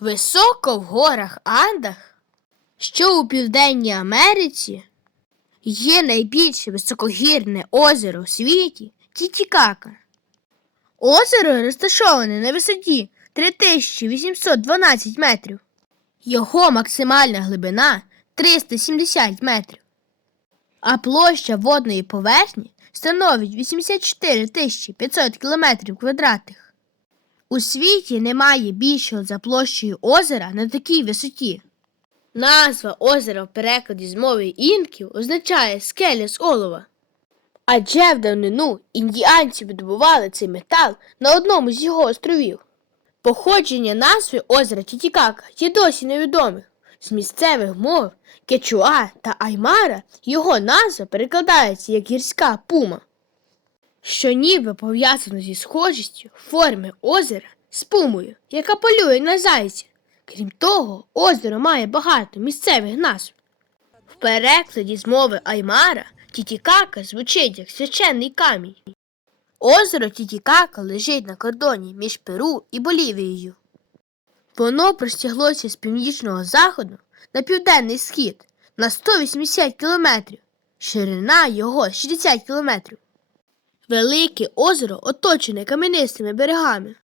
Високо в горах Андах, що у Південній Америці, є найбільше високогірне озеро у світі Тітікака. Озеро розташоване на висоті 3812 метрів. Його максимальна глибина 370 метрів, а площа водної поверхні становить 84 500 кілометрів квадратних. У світі немає більшого за площею озера на такій висоті. Назва озера в перекладі з мови інків означає скеля з олова. Адже в давнину індіанці видобували цей метал на одному з його островів. Походження назви озера Тітікака є досі невідомих. З місцевих мов Кечуа та Аймара його назва перекладається як гірська пума, що ніби пов'язано зі схожістю форми озера з пумою, яка полює на зайця. Крім того, озеро має багато місцевих назв. В перекладі з мови Аймара Тітікака звучить як священний камінь. Озеро Тітікака лежить на кордоні між Перу і Болівією. Воно простяглося з північного заходу на південний схід на 180 кілометрів, ширина його 60 кілометрів. Велике озеро оточене кам'янистими берегами.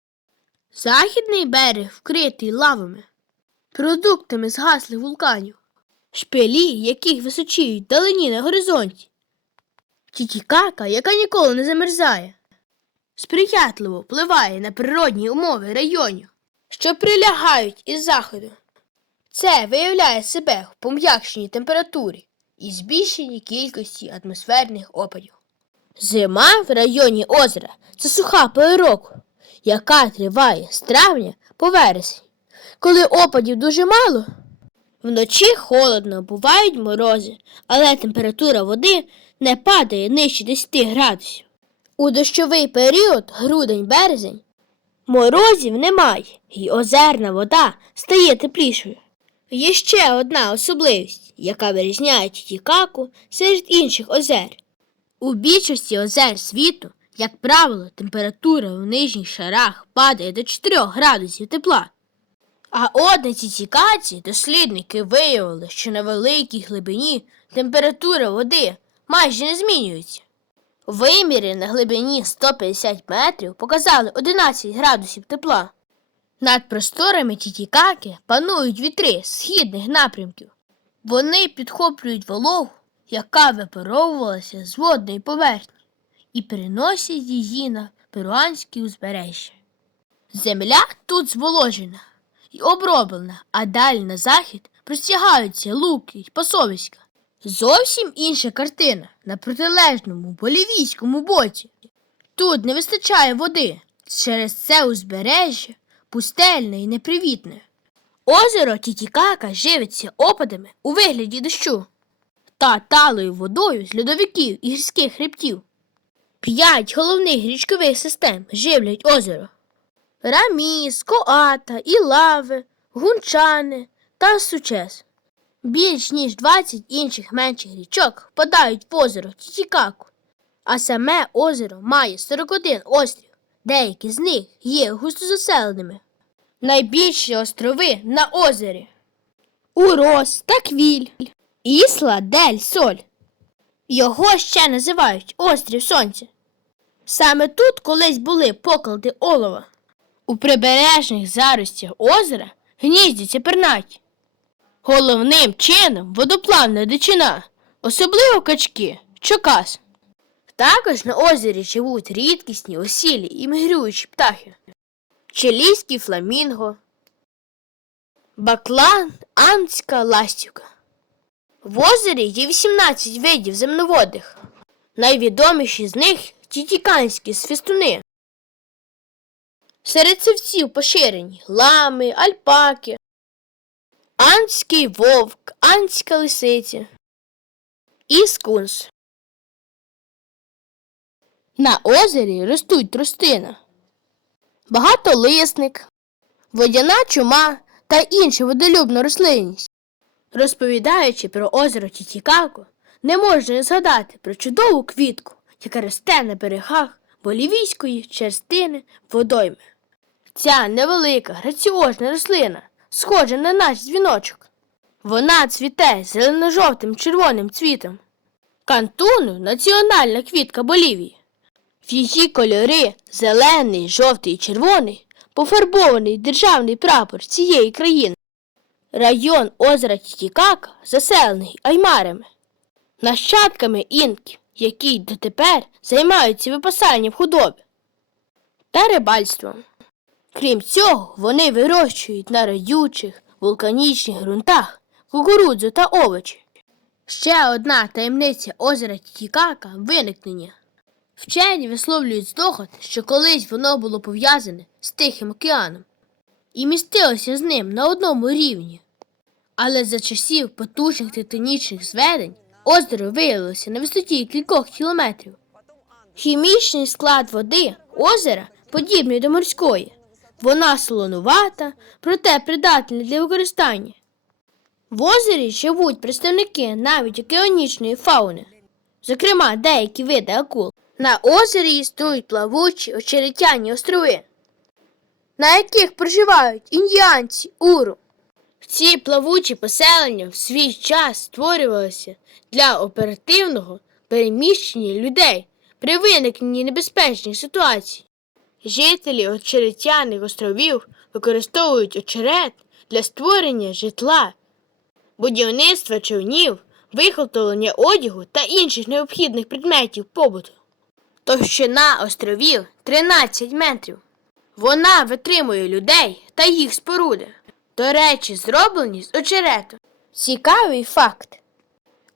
Західний берег вкритий лавами, продуктами згаслих вулканів, шпилі, яких височіють далині на горизонті. Тітікака, яка ніколи не замерзає, сприятливо впливає на природні умови районів, що прилягають із заходу. Це виявляє себе в пом'якшеній температурі і збільшеній кількості атмосферних опадів. Зима в районі озера це суха пора року, яка триває з травня по вересень. Коли опадів дуже мало, вночі холодно, бувають морози, але температура води не падає нижче 10 градусів. У дощовий період, грудень-березень, морозів немає, і озерна вода стає теплішою. Є ще одна особливість, яка вирізняє Тітікаку серед інших озер. У більшості озер світу, як правило, температура в нижніх шарах падає до 4 градусів тепла. А от на Тітікаці дослідники виявили, що на великій глибині температура води майже не змінюється. Виміри на глибині 150 метрів показали 11 градусів тепла. Над просторами Тітікаки панують вітри східних напрямків. Вони підхоплюють вологу, яка випаровувалася з водної поверхні, і переносять її на перуанські узбережжя. Земля тут зволожена і оброблена, а далі на захід простягаються луки й пасовиська. Зовсім інша картина на протилежному болівійському боці. Тут не вистачає води, через це узбережжя пустельне і непривітне. Озеро Тітікака живиться опадами у вигляді дощу та талою водою з льодовиків і гірських хребтів. П'ять головних річкових систем живлять озеро. Раміс, Коата, Ілави, Гунчани та Сучес. Більш ніж 20 інших менших річок впадають в озеро Тітікаку, а саме озеро має 41 острів, деякі з них є густозаселеними. Найбільші острови на озері Урос та Квіль, Ісла Дель Соль. Його ще називають Острів Сонця. Саме тут колись були поклади олова. У прибережних заростях озера гніздяться пернаті. Головним чином водоплавна дичина, особливо качки, чокас. Також на озері живуть рідкісні осілі і мігруючі птахи. Чилійський фламінго, баклан, андська ластівка. В озері є 18 видів земноводних. Найвідоміші з них тітіканські свистуни. Серед сивців поширені лами, альпаки, андський вовк, андська лисиця і скунс. На озері ростуть тростина, багатолисник, водяна чума та інша водолюбна рослинність. Розповідаючи про озеро Тітікаку, не можна згадати про чудову квітку, яка росте на берегах болівійської частини водойми. Ця невелика граціозна рослина схожа на наш дзвіночок. Вона цвіте зелено-жовтим червоним цвітом. Кантуну національна квітка Болівії. В її кольори зелений, жовтий і червоний пофарбований державний прапор цієї країни. Район озера Тітікака заселений аймарами, нащадками інків, які дотепер займаються випасанням худоби та рибальством. Крім цього, вони вирощують на радючих вулканічних ґрунтах кукурудзу та овочі. Ще одна таємниця озера Тітікака виникнення. Вчені висловлюють здогад, що колись воно було пов'язане з Тихим океаном і містилося з ним на одному рівні. Але за часів потужних тектонічних зведень озеро виявилося на висоті кількох кілометрів. Хімічний склад води озера подібний до морської. Вона солонувата, проте придатна для використання. В озері живуть представники навіть океанічної фауни, зокрема деякі види акул. На озері існують плавучі очеретяні острови, на яких проживають індіанці уру. Ці плавучі поселення в свій час створювалися для оперативного переміщення людей при виникненні небезпечних ситуацій. Жителі очеретяних островів використовують очерет для створення житла, будівництва човнів, виготовлення одягу та інших необхідних предметів побуту. Товщина островів 13 метрів. Вона витримує людей та їх споруди. До речі, зроблені з очерету. Цікавий факт.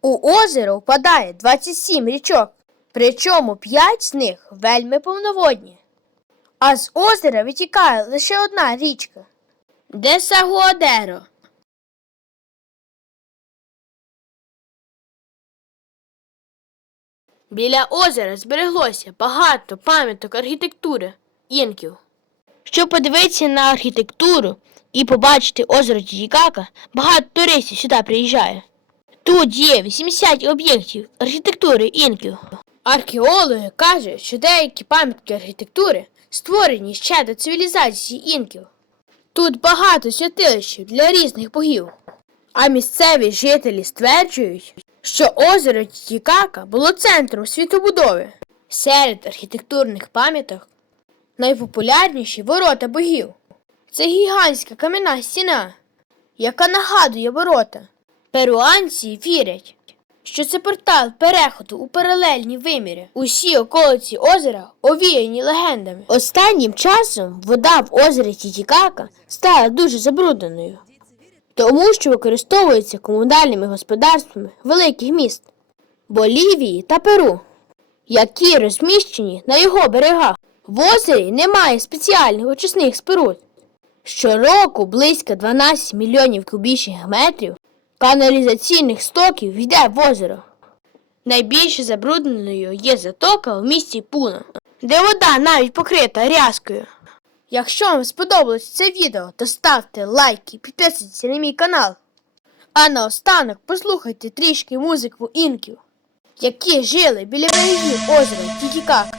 У озеро впадає 27 річок, причому 5 з них вельми повноводні. А з озера витікає лише одна річка. Десагуадеро. Біля озера збереглося багато пам'яток архітектури інків. Щоб подивитися на архітектуру і побачити озеро Тітікака, багато туристів сюди приїжджає. Тут є 80 об'єктів архітектури інків. Археологи кажуть, що деякі пам'ятки архітектури створені ще до цивілізації інків. Тут багато святилищ для різних богів. А місцеві жителі стверджують, що озеро Тітікака було центром світобудови. Серед архітектурних пам'яток найпопулярніші ворота богів. Це гігантська кам'яна стіна, яка нагадує ворота. Перуанці вірять, що це портал переходу у паралельні виміри. Усі околиці озера овіяні легендами. Останнім часом вода в озері Тітікака стала дуже забрудненою, тому що використовується комунальними господарствами великих міст Болівії та Перу, які розміщені на його берегах. В озері немає спеціальних очисних споруд. Щороку близько 12 мільйонів кубічних метрів каналізаційних стоків йде в озеро. Найбільш забрудненою є затока в місті Пуна, де вода навіть покрита рязкою. Якщо вам сподобалось це відео, то ставте лайки, підписуйтесь на мій канал. А наостанок послухайте трішки музику інків, які жили біля берегів озера Тітікака.